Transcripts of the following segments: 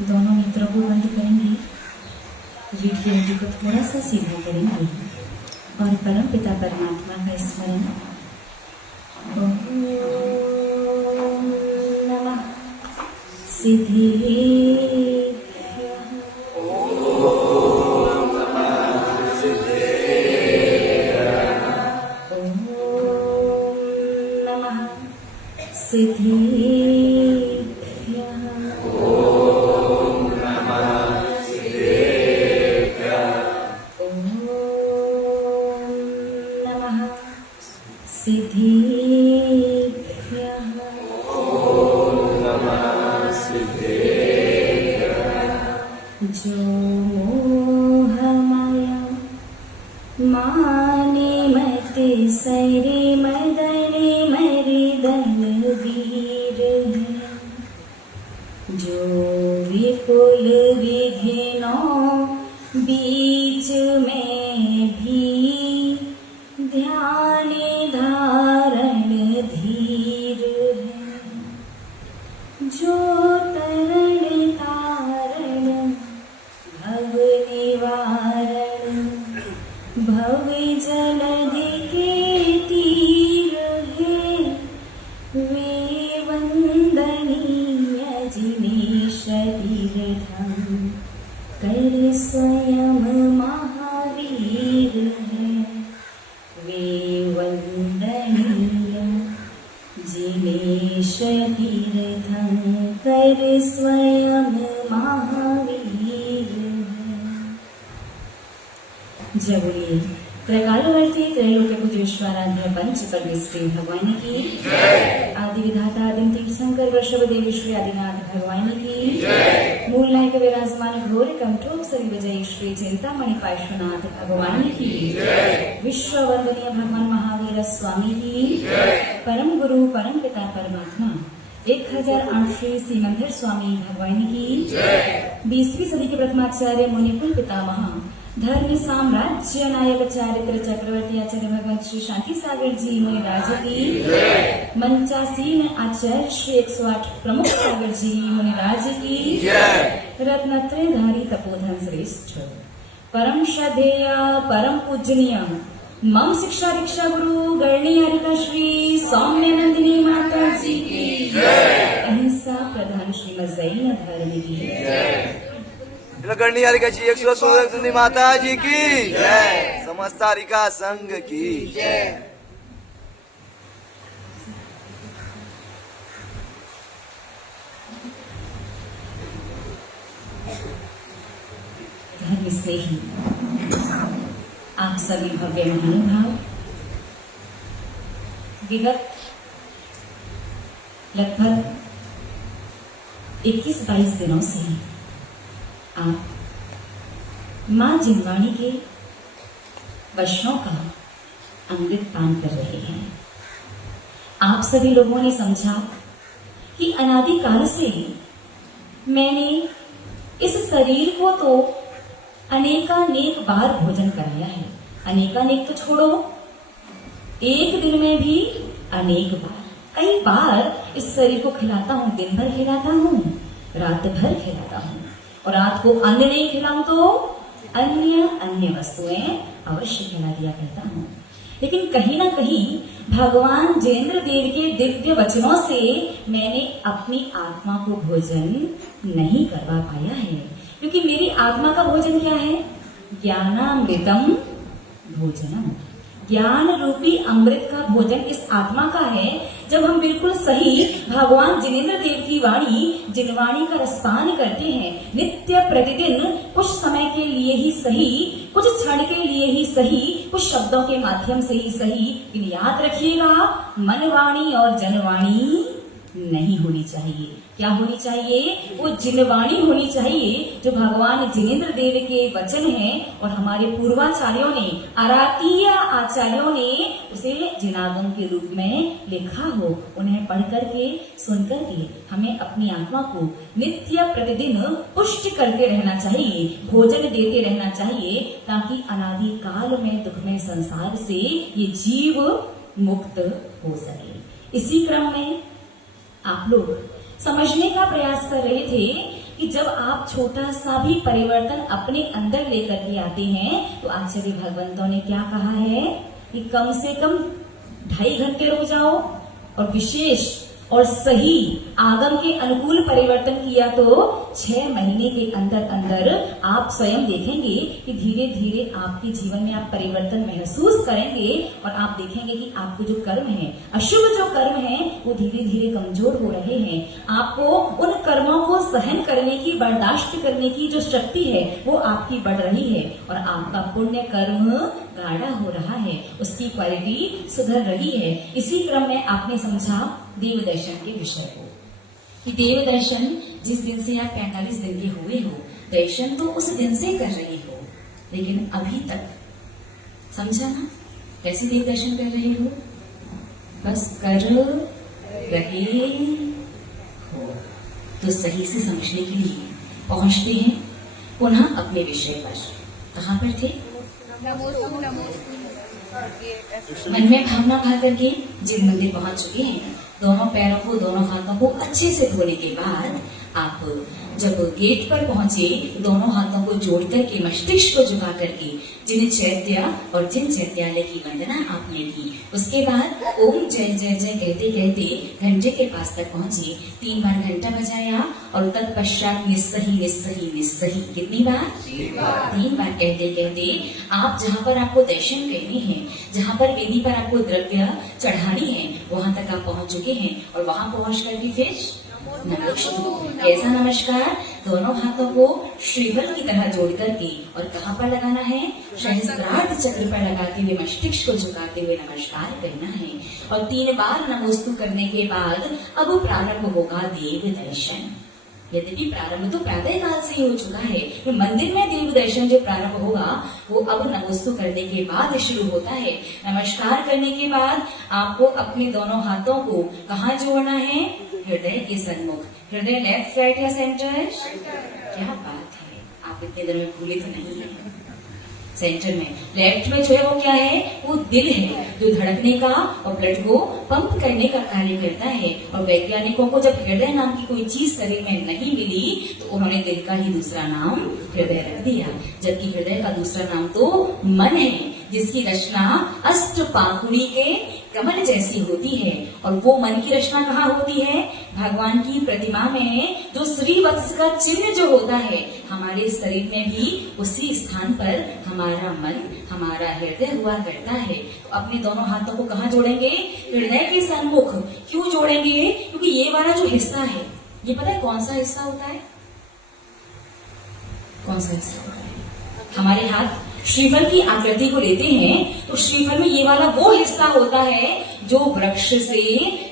दोनों नेत्रों को बंद करेंगे, रीढ़ की हड्डी को थोड़ा सा सीधा करेंगे और परम पिता परमात्मा का स्मरण। ओम नमः सिद्धेभ्यः। ओम नमः सिद्धेभ्यः। ओम नमः सिद्धेभ्यः। ओम नमः सिद्धेभ्यः। ओम नमः सिद्धेभ्यः। ओम नमः सिद्धेभ्यः। जो मोहमाया माने मत सरे मदने मरिदन वीर है, जो विपुल विघ्नों बीच में भी ध्यान धारण धीर है, जो तरण तारण भव निवारण भव जलधि के तीर है, वे वंदनीय जिनेश तीर्थम कर स्वयं महावीर है, वे वंदनीय जिनेश तीर्थम कर स्वयं महावीर है। जगुली त्रकालवर्ती त्रैलोक्य पुत्र विश्वाराध्य पंच परमेश्वरी भगवान की आदि विधाता आदिम तीर्थंकर वृषभ देवी श्री आदिनाथ भगवान की मूल नायक विराजमान घोर कंठोप सरी विजयी श्री चिंतामणि पार्श्वनाथ भगवान की विश्व वंदनीय भगवान महावीर स्वामी की परम गुरु परम पिता परमात्मा 1008 श्री सीमंदर स्वामी भगवान की 20वीं सदी के प्रथमाचार्य मुनिकुल पितामह धर्म साम्राज्य नायक चारित्र चक्रवर्ती आचार्य भगवंत श्री शांति सागर जी मुनिराज की मंचासीन आचार्य श्री 108 प्रमुख सागर जी मुनिराज की रत्नत्रयधारी तपोधन श्रेष्ठ परम श्रद्धेय परम पूजनीय मम शिक्षा दीक्षा गुरु गणनीयारिका श्री सौम्य नंदिनी माता जी की अहिंसा प्रधान श्रीमद जैन धर्म की गणनीयारिका जी 116 माता जी की जय, समस्त हरिका संघ की जय। धर्म स्नेही आप सभी भव्य महानुभाव, विगत लगभग 21-22 दिनों से आप मां जिनवाणी के वचनों का अमृत पान कर रहे हैं। आप सभी लोगों ने समझा कि अनादिकाल से मैंने इस शरीर को तो अनेकानेक बार भोजन कराया है। अनेकानेक तो छोड़ो, एक दिन में भी अनेक बार, कई बार इस शरीर को खिलाता हूं। दिन भर खिलाता हूं, रात भर खिलाता हूं, और रात को अन्न नहीं खिलाऊं तो अन्य वस्तुएं अवश्य खिला दिया करता हूं। लेकिन कहीं ना कहीं भगवान जिनेंद्र देव के दिव्य वचनों से मैंने अपनी आत्मा को भोजन नहीं करवा पाया है, क्योंकि मेरी आत्मा का भोजन क्या है? ज्ञानामृतम भोजनम। ज्ञान रूपी अमृत का भोजन इस आत्मा का है। जब हम बिल्कुल सही भगवान जिनेंद्र देव की वाणी जिनवाणी का रसपान करते हैं, नित्य प्रतिदिन कुछ समय के लिए ही सही, कुछ क्षण के लिए ही सही, कुछ शब्दों के माध्यम से ही सही, लेकिन याद रखिएगा मनवाणी और जनवाणी नहीं होनी चाहिए। क्या होनी चाहिए? वो जिनवाणी होनी चाहिए जो भगवान जिनेंद्र देव के वचन हैं, और हमारे पूर्वाचार्यों ने, आरातीय आचार्यों ने उसे जिनागम के रूप में लिखा हो। उन्हें पढ़ करके सुन करके हमें अपनी आत्मा को नित्य प्रतिदिन पुष्ट करते रहना चाहिए, भोजन देते रहना चाहिए, ताकि अनादि काल में दुखमय संसार से ये जीव मुक्त हो सके। इसी क्रम में आप लोग समझने का प्रयास कर रहे थे कि जब आप छोटा सा भी परिवर्तन अपने अंदर लेकर के आते हैं तो आचार्य भगवंतों ने क्या कहा है कि कम से कम 2.5 घंटे रुक जाओ और विशेष और सही आगम के अनुकूल परिवर्तन किया तो 6 महीने के अंदर अंदर आप स्वयं देखेंगे कि धीरे धीरे आपके जीवन में आप परिवर्तन महसूस करेंगे और आप देखेंगे कि आपके जो कर्म है, अशुभ जो कर्म है, वो धीरे धीरे कमजोर हो रहे हैं। आपको उन कर्मों को सहन करने की, बर्दाश्त करने की जो शक्ति है वो आपकी बढ़ रही है और आपका पुण्य कर्म गाढ़ा हो रहा है, उसकी क्वालिटी सुधर रही है। इसी क्रम में आपने समझा देव दर्शन के विषय को कि देव दर्शन जिस दिन से आप 45 दिन के हुए हो, दर्शन तो उस दिन से कर रहे हो, लेकिन अभी तक समझा ना कैसे देव दर्शन कर रहे हो? बस कर रहे हो। तो सही से समझने के लिए पहुंचते हैं पुनः अपने विषय पर। कहाँ पर थे? मन में भावना भा करके जिन मंदिर पहुंच चुके हैं, दोनों पैरों को, दोनों हाथों को अच्छे से धोने के बाद आप जब गेट पर पहुंचे, दोनों हाथों को जोड़ करके, मस्तिष्क को झुका करके जिन चैत्य और जिन चैत्यालय की वंदना आपने की, उसके बाद ओम जय जय जय कहते कहते घंटे के पास तक पहुंचे। 3 बार घंटा बजाया और तत्पश्चात निस्सही निस्सही निस्सही कितनी बार? 3 बार कहते कहते आप जहाँ पर आपको दर्शन करने हैं, जहाँ पर वेदी पर आपको द्रव्य चढ़ानी है, वहां तक आप पहुंच चुके हैं और वहां पहुंच करके फिर नमस्कार। कैसा नमस्कार? दोनों हाथों को श्रीफल की तरह जोड़ करके और कहाँ पर लगाना है? सहस्त्रार्थ चक्र पर लगाते हुए, मस्तिष्क को झुकाते हुए नमस्कार करना है। और 3 बार नमोस्तु करने के बाद अब प्रारंभ होगा देव दर्शन। यद्यपि प्रारंभ तो प्रातः काल से ही हो चुका है, तो मंदिर में देव दर्शन जो प्रारंभ होगा वो अब नमोस्तु करने के बाद शुरू होता है। नमस्कार करने के बाद आपको अपने दोनों हाथों को कहाँ जोड़ना है? हृदय के सन्मुख। हृदय लेफ्ट, राइट या सेंटर? क्या बात है, आप इतने दिन में भूले तो नहीं है। सेंटर में, लेफ्ट में जो है वो क्या है? वो दिल है जो धड़कने का और ब्लड को पंप करने का कार्य करता है। और वैज्ञानिकों को जब हृदय नाम की कोई चीज शरीर में नहीं मिली तो उन्होंने दिल का ही दूसरा नाम हृदय रख दिया, जबकि हृदय का दूसरा नाम तो मन है, जिसकी रचना अष्ट पाखुड़ी के कमल जैसी होती है। और वो मन की रचना कहाँ होती है? भगवान की प्रतिमा में जो श्रीवत्स का चिन्ह जो होता है, हमारे शरीर में भी उसी स्थान पर हमारा मन, हमारा हृदय हुआ करता है। तो अपने दोनों हाथों को कहाँ जोड़ेंगे? हृदय के सन्मुख। क्यों जोड़ेंगे? क्योंकि ये वाला जो हिस्सा है, ये पता है कौन सा हिस्सा होता है? कौन सा हिस्सा होता है? हमारे हाथ श्रीफल की आकृति को लेते हैं तो श्रीफल में ये वाला वो हिस्सा होता है जो वृक्ष से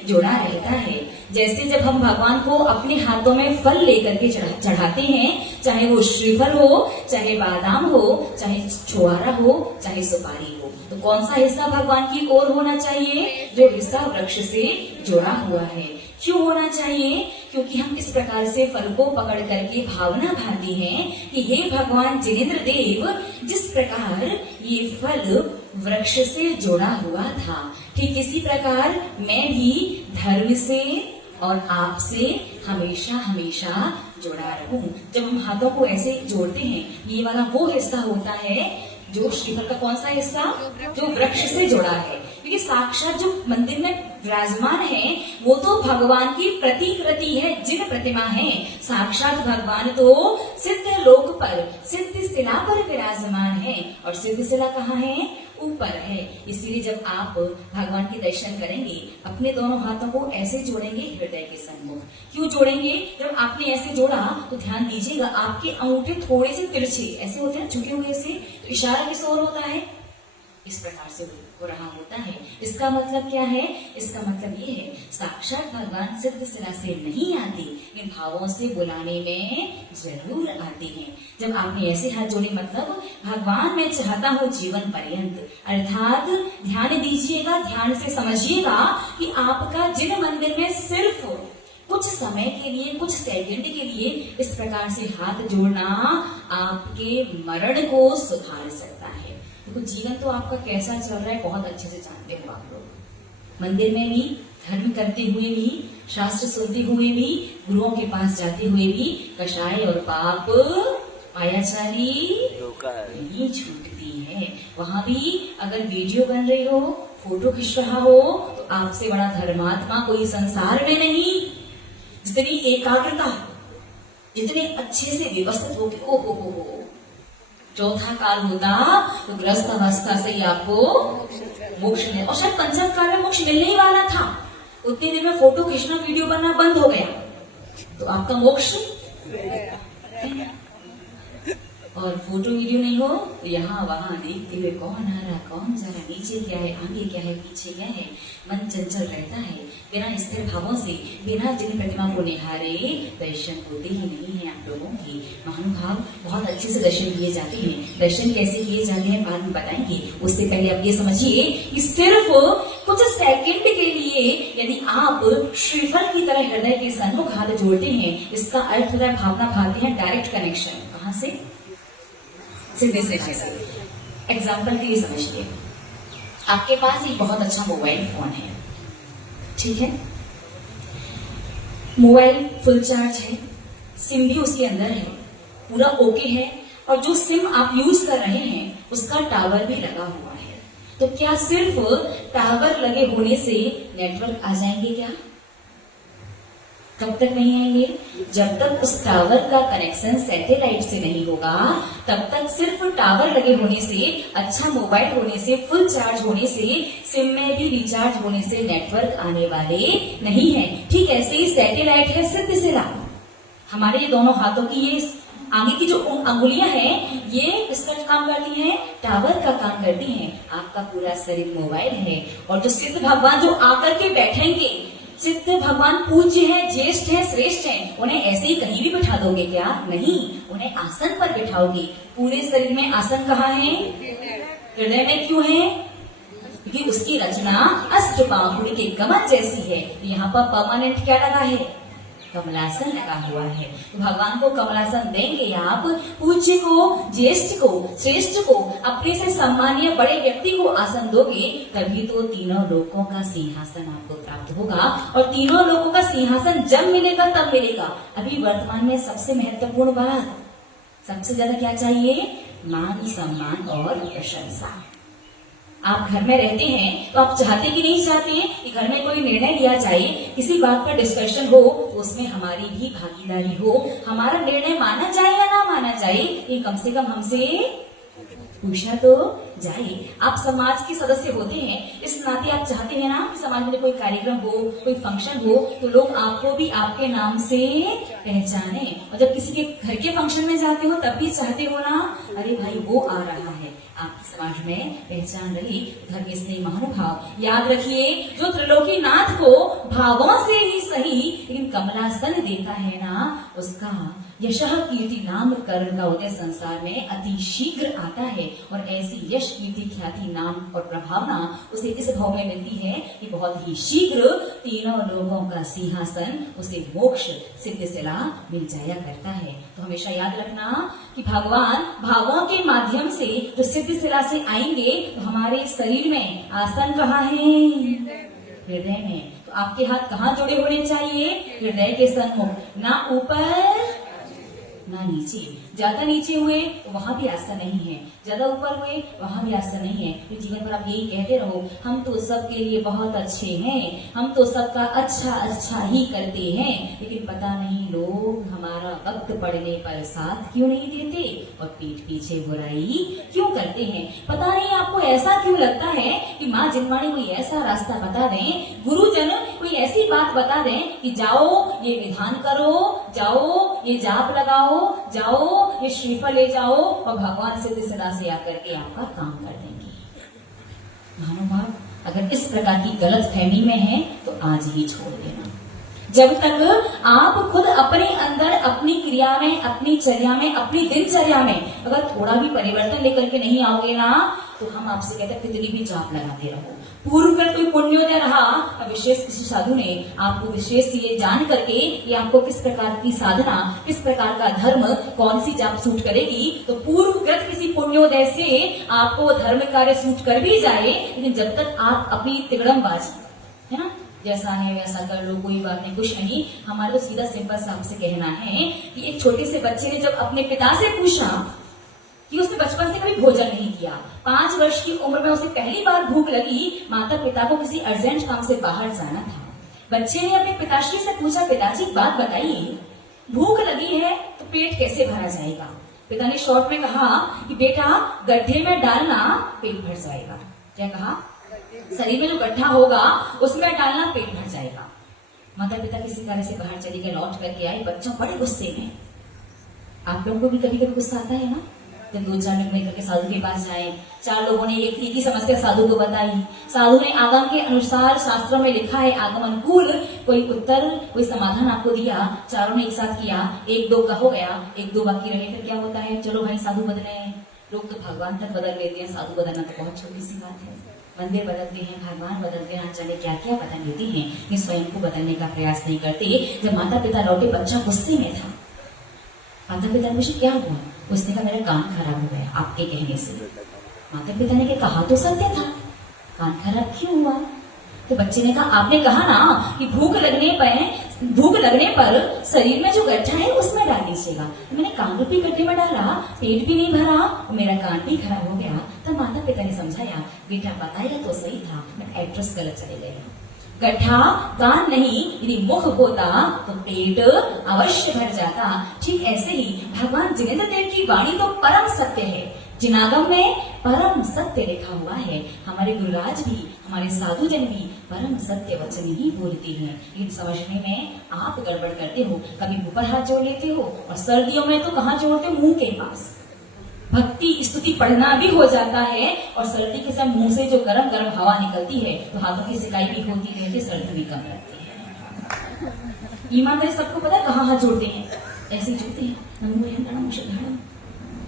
जुड़ा रहता है। जैसे जब हम भगवान को अपने हाथों में फल लेकर के चढ़ाते हैं, चाहे वो श्रीफल हो, चाहे बादाम हो, चाहे छुआरा हो, चाहे सुपारी हो, तो कौन सा हिस्सा भगवान की ओर होना चाहिए? जो हिस्सा वृक्ष से जुड़ा हुआ है। क्यों होना चाहिए? क्योंकि हम इस प्रकार से फल को पकड़ करके भावना भाती हैं कि हे भगवान जिनेंद्र देव, जिस प्रकार ये फल वृक्ष से जुड़ा हुआ था, ठीक इसी प्रकार मैं भी धर्म से और आपसे हमेशा हमेशा जुड़ा रहूं। जब हम हाथों को ऐसे जोड़ते हैं, ये वाला वो हिस्सा होता है जो श्रीफल का कौन सा हिस्सा? जो वृक्ष से जुड़ा है। क्योंकि साक्षात जो मंदिर में विराजमान है वो तो भगवान की प्रतिकृति है, जिन प्रतिमा है। साक्षात भगवान तो सिद्ध लोक पर, सिद्ध शिला पर विराजमान है। और सिद्ध शिला कहाँ है? ऊपर है। इसीलिए जब आप भगवान के दर्शन करेंगे, अपने दोनों हाथों को ऐसे जोड़ेंगे हृदय के सन्मुख। क्यों जोड़ेंगे? जब आपने ऐसे जोड़ा तो ध्यान दीजिएगा, आपके अंगूठे थोड़े से तिरछे ऐसे होते हैं, झुके हुए से, तो इशारा किस ओर होता है? इस प्रकार से हो रहा होता है। इसका मतलब क्या है? इसका मतलब ये है, साक्षात भगवान सिद्ध शिला से नहीं आते, इन भावों से बुलाने में जरूर आते हैं। जब आपने ऐसे हाथ जोड़े, मतलब भगवान मैं चाहता हूँ जीवन पर्यंत, अर्थात ध्यान दीजिएगा, ध्यान से समझिएगा कि आपका जिन मंदिर में सिर्फ कुछ समय के लिए, कुछ सेकंड के लिए इस प्रकार से हाथ जोड़ना आपके मरण को सुधार सकता है। देखो, जीवन तो आपका कैसा चल रहा है बहुत अच्छे से जानते हो आप लोग। मंदिर में भी, धर्म करते हुए भी, शास्त्र सुनते हुए भी, गुरुओं के पास जाते हुए भी कषाय और पाप पायाचारी नहीं छूटती है। वहां भी अगर वीडियो बन रही हो, फोटो खिंच रहा हो, तो आपसे बड़ा धर्मात्मा कोई संसार में नहीं। जितनी एकाग्रता, जितने अच्छे से व्यवस्थित होगी, ओ हो, चौथा काल होता तो ग्रस्त अवस्था से ही आपको मोक्ष मिले, और शायद पंचम काल में मोक्ष मिलने ही वाला था। उतने दिन में फोटो खींचना, वीडियो बनना बंद हो गया, तो आपका मोक्ष। और फोटो वीडियो नहीं हो तो यहाँ वहां देखते हुए कौन आ रहा, कौन जा रहा, नीचे क्या है, आगे क्या है, पीछे क्या है, मन चंचल रहता है। बिना स्थिर भावों से, बिना जिन प्रतिमा को निहारे दर्शन होते ही नहीं है आप लोगों की। महानुभाव बहुत अच्छे से दर्शन किए जाते हैं। दर्शन कैसे किए जाते हैं बाद में बताएंगे। उससे पहले आप ये समझिए कि सिर्फ कुछ सेकंड के लिए यदि आप श्रीफल की तरह हृदय के सन्मुख हाथ जोड़ते हैं, इसका अर्थ होता है भावना भागते हैं डायरेक्ट कनेक्शन। कहां से? सीधे से। एग्जाम्पल के लिए समझिए, आपके पास एक बहुत अच्छा मोबाइल फोन है, ठीक है, मोबाइल फुल चार्ज है, सिम भी उसके अंदर है, पूरा ओके है, और जो सिम आप यूज कर रहे हैं उसका टावर भी लगा हुआ है। तो क्या सिर्फ टावर लगे होने से नेटवर्क आ जाएंगे क्या? कब तक नहीं आएंगे? जब तक उस टावर का कनेक्शन सैटेलाइट से नहीं होगा, तब तक सिर्फ टावर लगे होने से, अच्छा मोबाइल होने से, फुल चार्ज होने से, सिम में भी रिचार्ज होने से नेटवर्क आने वाले नहीं है। ठीक ऐसे ही सैटेलाइट है सिद्ध सिला। हमारे ये दोनों हाथों की ये आगे की जो अंगुलियां हैं, ये किसका काम करती हैं? टावर का काम करती हैं। आपका पूरा शरीर मोबाइल है, और जो सिद्ध भगवान जो आकर के बैठेंगे, सिद्ध भगवान पूज्य है, ज्येष्ठ है, श्रेष्ठ है, उन्हें ऐसे ही कहीं भी बिठा दोगे क्या? नहीं, उन्हें आसन पर बिठाओगे। पूरे शरीर में आसन कहाँ है? हृदय में क्यों है? क्योंकि उसकी रचना अष्टबाहुड़ी के कमल जैसी है। यहाँ पर परमानेंट क्या लगा है? कमलासन लगा हुआ है। तो भगवान को कमलासन देंगे आप, पूज्य को, ज्येष्ठ को, श्रेष्ठ को, अपने से सम्मानीय बड़े व्यक्ति को आसन दोगे, तभी तो तीनों लोकों का सिंहासन आपको प्राप्त होगा। और तीनों लोकों का सिंहासन जब मिलेगा तब मिलेगा। अभी वर्तमान में सबसे महत्वपूर्ण बात, सबसे ज्यादा क्या चाहिए? मान सम्मान और प्रशंसा। आप घर में रहते हैं तो आप चाहते कि नहीं चाहते कि घर में कोई निर्णय लिया जाए, किसी बात पर डिस्कशन हो, तो उसमें हमारी भी भागीदारी हो, हमारा निर्णय माना जाए या ना माना जाए, ये कम से कम हमसे पूछा तो जाए। आप समाज के सदस्य होते हैं, इस नाते आप चाहते हैं ना कि समाज में कोई कार्यक्रम हो, कोई फंक्शन हो, तो लोग आपको भी आपके नाम से पहचाने। और जब किसी के घर के फंक्शन में जाते हो तब भी चाहते हो ना, अरे भाई वो आ रहा है, आपके समाज में पहचान रही। घर में स्नेह महानुभाव याद रखिए, जो त्रिलोकी नाथ को भावों से ही सही लेकिन कमलासन देता है ना, उसका यशः कीर्ति नाम कर्ण का उदय संसार में अति शीघ्र आता है। और ऐसी यश कीर्ति ख्याति नाम और प्रभावना उसे इस भाव में मिलती है कि बहुत ही शीघ्र तीनों लोगों का सिंहासन उसे मोक्ष सिद्ध सिला मिल जाया करता है। तो हमेशा याद रखना कि भगवान भावों के माध्यम से जो सिद्ध सिला से आएंगे, तो हमारे शरीर में आसन कहाँ है? हृदय में। तो आपके हाथ कहाँ जुड़े होने चाहिए? हृदय के सन्मुख, ना ऊपर ना नीचे। ज्यादा नीचे हुए तो वहां भी आसन नहीं है, ज्यादा ऊपर हुए वहां भी आसन नहीं है। तो जीवन भर आप यही कहते रहो, हम तो सबके लिए बहुत अच्छे हैं, हम तो सबका अच्छा अच्छा ही करते हैं, लेकिन पता नहीं लोग हमारा वक्त पड़ने पर साथ क्यों नहीं देते और पीठ पीछे बुराई क्यों करते हैं। पता नहीं आपको ऐसा क्यों लगता है कि माँ जिनवाणी कोई ऐसा रास्ता बता दें, गुरुजन कोई ऐसी बात बता दें कि जाओ ये विधान करो, जाओ ये जाप लगाओ, जाओ ये श्रीफल ले जाओ, और भगवान सिद्ध सिला से आकर के आपका काम कर देंगे। महानुभाव, अगर इस प्रकार की गलत फहमी में है तो आज ही छोड़ देना। जब तक आप खुद अपने अंदर, अपनी क्रिया में, अपनी चर्या में, अपनी दिनचर्या में अगर थोड़ा भी परिवर्तन लेकर के नहीं आओगे ना, तो हम आपसे कहते हैं कितनी भी जाप लगाते रहो। पूर्व कर कोई पुण्योदय रहा, विशेष किसी साधु ने आपको विशेष ये जान करके कि आपको किस प्रकार की साधना, किस प्रकार का धर्म, कौन सी जाप सूट करेगी, तो पूर्वकृत किसी पुण्योदय से आपको धर्म कार्य सूट कर भी जाए, लेकिन जब तक आप अपनी तिगड़मबाजी, है ना, जैसा है वैसा कर लो, कोई बात नहीं, कुछ नहीं। हमारे तो सीधा सिंपल सा आपसे कहना है कि एक छोटे से बच्चे ने जब अपने पिता से पूछा कि उसने बचपन से कभी भोजन नहीं किया, 5 वर्ष की उम्र में उसे पहली बार भूख लगी, माता पिता को किसी अर्जेंट काम से बाहर जाना था। बच्चे ने अपने पिताश्री से पूछा, पिताजी एक बात बताइए, भूख लगी है तो पेट कैसे भरा जाएगा? पिता ने शॉर्ट में कहा कि बेटा गड्ढे में डालना पेट भर जाएगा। क्या कहा? शरीर में जो गड्ढा होगा उसमें डालना पेट भर जाएगा। माता पिता किसी कार्य से बाहर चले गए, लौट करके आए, बच्चों बड़े गुस्से में। आप लोगों को भी कभी कभी गुस्सा आता है ना, जब 2-4 लोग मिलकर के साधु के पास जाए, 4 लोगों ने एक ही समस्या साधु को बताई, साधु ने आगम के अनुसार शास्त्रों में लिखा है आगम अनुकूल कोई उत्तर कोई समाधान आपको दिया, चारों ने एक साथ किया, 1-2 का हो गया, 1-2 बाकी रहे, फिर क्या होता है? चलो भाई साधु बदले, लोग तो भगवान तक बदल लेते हैं, साधु बदलना तो बहुत छोटी सी बात है। मंदिर बदलते हैं, भगवान बदलते हैं, जाने क्या क्या बदल लेते हैं, ये स्वयं को बदलने का प्रयास नहीं करते। जब माता पिता लौटे, बच्चा गुस्से में था। माता पिता ने पूछा क्या हुआ? उसने कहा मेरा कान खराब हो गया आपके कहने से। माता पिता ने कहा तो सत्य था, कान खराब क्यों हुआ? तो बच्चे ने कहा आपने कहा ना कि भूख लगने पर शरीर में जो गड्ढा है उसमें डाल दीजिएगा, तो मैंने कान रूपी गड्ढे में डाला, पेट भी नहीं भरा और मेरा कान भी खराब हो गया। तब माता पिता ने समझाया बेटा बताया तो सही था, मैं एड्रेस गलत चले गए। गड्ढा कान नहीं यदि मुख होता तो पेट अवश्य भर जाता। ठीक ऐसे ही भगवान जिनेंद्र देव की वाणी तो परम सत्य है, जिनागम में परम सत्य लिखा हुआ है। हमारे गुरुराज भी, हमारे साधु जन भी परम सत्य वचन ही बोलते हैं, लेकिन समझने में आप गड़बड़ करते हो। कभी ऊपर हाथ जोड़ लेते हो और सर्दियों में तो कहाँ जोड़ते हो? मुंह के पास। भक्ति स्तुति पढ़ना भी हो जाता है और सर्दी के समय मुंह से जो गरम गरम हवा निकलती है तो हाथों की सिकाई भी होती रहती है, सर्दी भी कम लगती है। ईमानदारी सबको पता है कहाँ हाथ जोड़ते हैं? ऐसे जोड़ते हैं,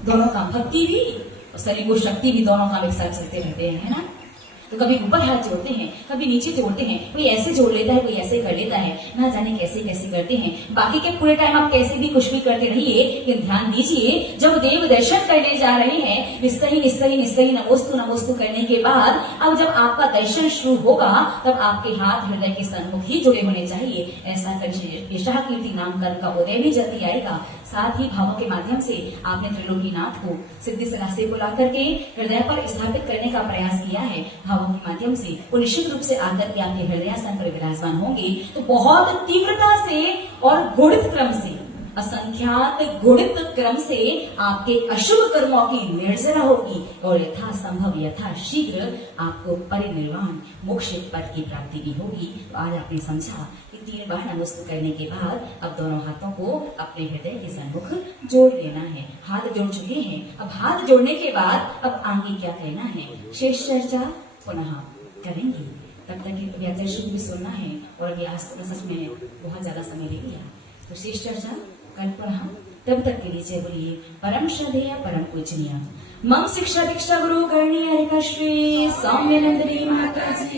दोनों काम, भक्ति भी और शरीर को शक्ति भी, दोनों काम एक साथ चलते रहते हैं, है ना। तो कभी ऊपर हाथ जोड़ते हैं, कभी नीचे जोड़ते हैं, कोई ऐसे जोड़ लेता है, कोई ऐसे कर लेता है, ना जाने कैसे कैसे करते हैं। बाकी के पूरे टाइम आप कैसे भी कुछ भी करते रहिए, लेकिन ध्यान दीजिए जब देव दर्शन करने जा रहे हैं, निस्सही नमोस्तु करने के बाद अब जब आपका दर्शन शुरू होगा तब आपके हाथ हृदय के सन्मुख ही जुड़े होने चाहिए। ऐसा करके यशः कीर्ति नाम कर्म का उदय भी जल्दी आएगा। साथ ही भावों के माध्यम से आपने त्रिलोकीनाथ को सिद्धि सलासे को ला करके हृदय पर स्थापित करने का प्रयास किया है। भावों के माध्यम से वो निश्चित रूप से आकर के आपके हृदयासन पर विराजमान होंगे तो बहुत तीव्रता से और गुणित क्रम से, असंख्यात गुणित क्रम से आपके अशुभ कर्मों की निर्जरा होगी और यथा संभव यथा शीघ्र आपको परिनिर्वाण मोक्ष पद की प्राप्ति भी होगी। तो आज आपने समझा कि 3 बार नमस्कार करने के बाद अब दोनों हाथों को अपने हृदय के सन्मुख जोड़ लेना है। हाथ जोड़ चुके हैं, अब हाथ जोड़ने के बाद अब आगे क्या करना है, शेष चर्चा पुनः करेंगे। तब तक व्याचर्षि को भी सुनना है और अभी आज सच में बहुत ज्यादा समय ले लिया, तो शेष चर्चा कल पुनः। तब तक के लिए जय बोलिए परम श्रद्धेय परम पूजनीय मम शिक्षा दीक्षा गुरु करणी हरिका श्री सौम्यानंदनी माता जी।